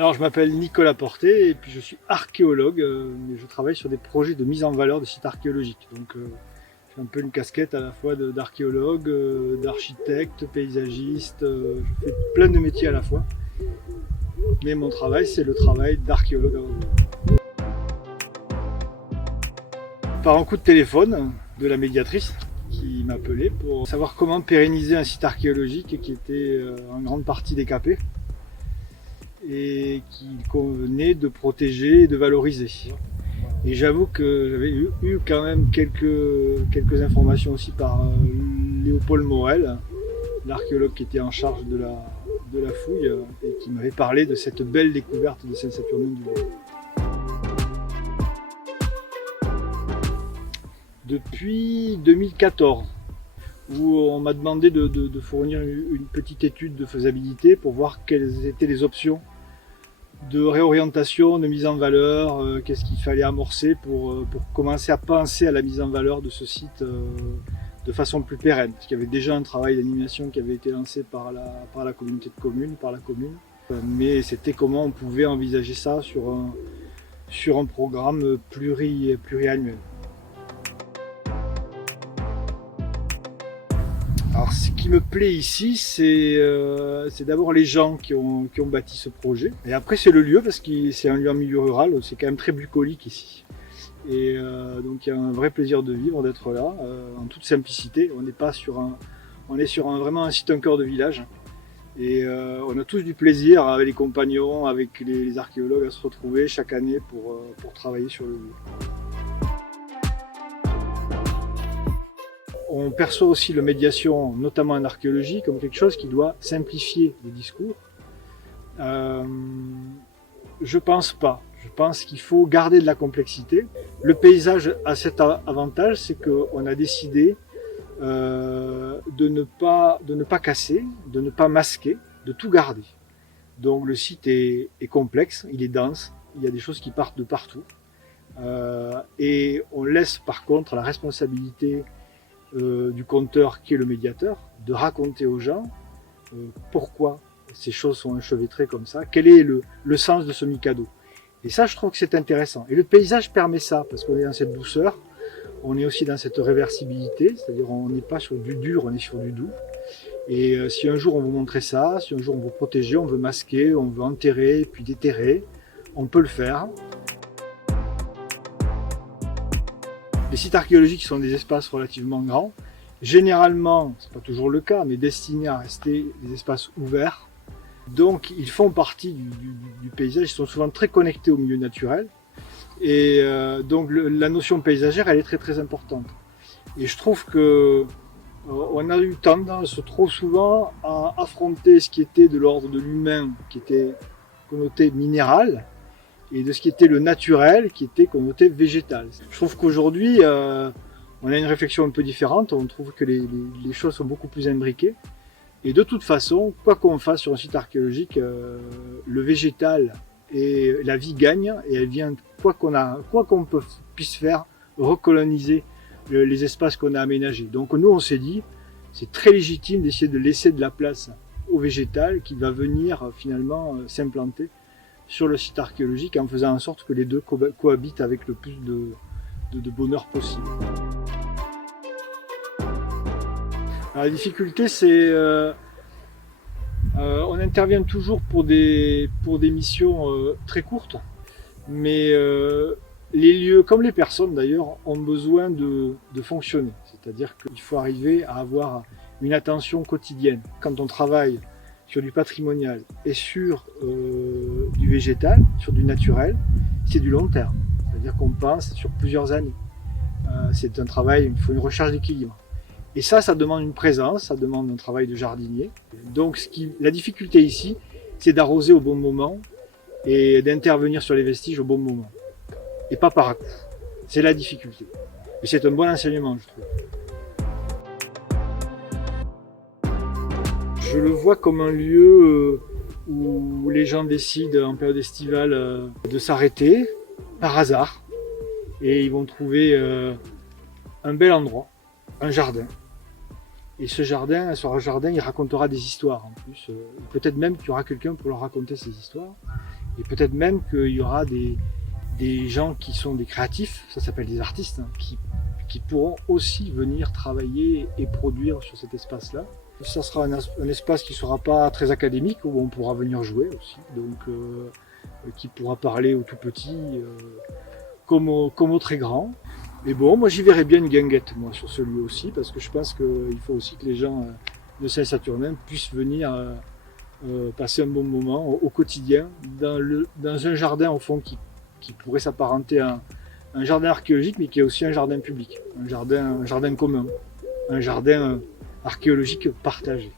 Alors, je m'appelle Nicolas Porté et puis je suis archéologue, mais je travaille sur des projets de mise en valeur de sites archéologiques. Donc, j'ai un peu une casquette à la fois d'archéologue, d'architecte, paysagiste. Je fais plein de métiers à la fois. Mais mon travail, c'est le travail d'archéologue avant tout. Par un coup de téléphone de la médiatrice qui m'appelait pour savoir comment pérenniser un site archéologique qui était en grande partie décapé et qu'il convenait de protéger et de valoriser. Et j'avoue que j'avais eu quand même quelques informations aussi par Léopold Morel, l'archéologue qui était en charge de la fouille et qui m'avait parlé de cette belle découverte de Saint-Saturnin du Bois. Depuis 2014, où on m'a demandé de fournir une petite étude de faisabilité pour voir quelles étaient les options de réorientation, de mise en valeur, qu'est-ce qu'il fallait amorcer pour commencer à penser à la mise en valeur de ce site de façon plus pérenne. Parce qu'il y avait déjà un travail d'animation qui avait été lancé par la communauté de communes, par la commune, mais c'était comment on pouvait envisager ça sur un programme pluriannuel. Alors, ce qui me plaît ici, c'est d'abord les gens qui ont bâti ce projet. Et après, c'est le lieu, parce que c'est un lieu en milieu rural, c'est quand même très bucolique ici. Et donc, il y a un vrai plaisir de vivre, d'être là, en toute simplicité. On n'est pas on est sur vraiment un site, un cœur de village. Et on a tous du plaisir avec les compagnons, avec les archéologues à se retrouver chaque année pour travailler sur le lieu. On perçoit aussi la médiation, notamment en archéologie, comme quelque chose qui doit simplifier les discours. Je pense pas. Je pense qu'il faut garder de la complexité. Le paysage a cet avantage, c'est qu'on a décidé de ne pas casser, de ne pas masquer, de tout garder. Donc le site est complexe, il est dense, il y a des choses qui partent de partout. Et on laisse par contre la responsabilité du conteur qui est le médiateur, de raconter aux gens pourquoi ces choses sont enchevêtrées comme ça, quel est le sens de ce Mikado. Et ça, je trouve que c'est intéressant. Et le paysage permet ça, parce qu'on est dans cette douceur, on est aussi dans cette réversibilité, c'est-à-dire on n'est pas sur du dur, on est sur du doux. Et si un jour on veut montrer ça, si un jour on veut protéger, on veut masquer, on veut enterrer, puis déterrer, on peut le faire. Les sites archéologiques sont des espaces relativement grands, généralement, c'est pas toujours le cas, mais destinés à rester des espaces ouverts. Donc ils font partie du paysage, ils sont souvent très connectés au milieu naturel. Et donc la notion paysagère, elle est très très importante. Et je trouve que on a eu tendance trop souvent à affronter ce qui était de l'ordre de l'humain, qui était connoté minéral, et de ce qui était le naturel, qui était connoté végétal. Je trouve qu'aujourd'hui, on a une réflexion un peu différente, on trouve que les choses sont beaucoup plus imbriquées. Et de toute façon, quoi qu'on fasse sur un site archéologique, le végétal et la vie gagnent, et elle vient, quoi qu'on puisse faire, recoloniser les espaces qu'on a aménagés. Donc nous, on s'est dit, c'est très légitime d'essayer de laisser de la place au végétal qui va venir finalement s'implanter sur le site archéologique en faisant en sorte que les deux cohabitent avec le plus de bonheur possible. Alors, la difficulté, c'est on intervient toujours pour des missions très courtes, mais les lieux, comme les personnes d'ailleurs, ont besoin de fonctionner. C'est-à-dire qu'il faut arriver à avoir une attention quotidienne. Quand on travaille sur du patrimonial et sur du végétal, sur du naturel, c'est du long terme. C'est-à-dire qu'on pense sur plusieurs années. C'est un travail, il faut une recherche d'équilibre. Et ça demande une présence, ça demande un travail de jardinier. Donc la difficulté ici, c'est d'arroser au bon moment et d'intervenir sur les vestiges au bon moment. Et pas par à coup. C'est la difficulté. Et c'est un bon enseignement, je trouve. Je le vois comme un lieu où les gens décident en période estivale de s'arrêter par hasard et ils vont trouver un bel endroit, un jardin. Et ce jardin, il racontera des histoires en plus. Peut-être même qu'il y aura quelqu'un pour leur raconter ces histoires. Et peut-être même qu'il y aura des gens qui sont des créatifs, ça s'appelle des artistes, hein, qui pourront aussi venir travailler et produire sur cet espace-là. Ça sera un espace qui ne sera pas très académique, où on pourra venir jouer aussi, donc qui pourra parler aux tout petits comme aux très grands. Et bon, moi j'y verrais bien une guinguette, moi, sur celui aussi, parce que je pense qu'il faut aussi que les gens de Saint-Saturnin puissent venir passer un bon moment au quotidien dans un jardin, au fond, qui pourrait s'apparenter à un jardin archéologique, mais qui est aussi un jardin public, un jardin commun, un jardin archéologique partagé.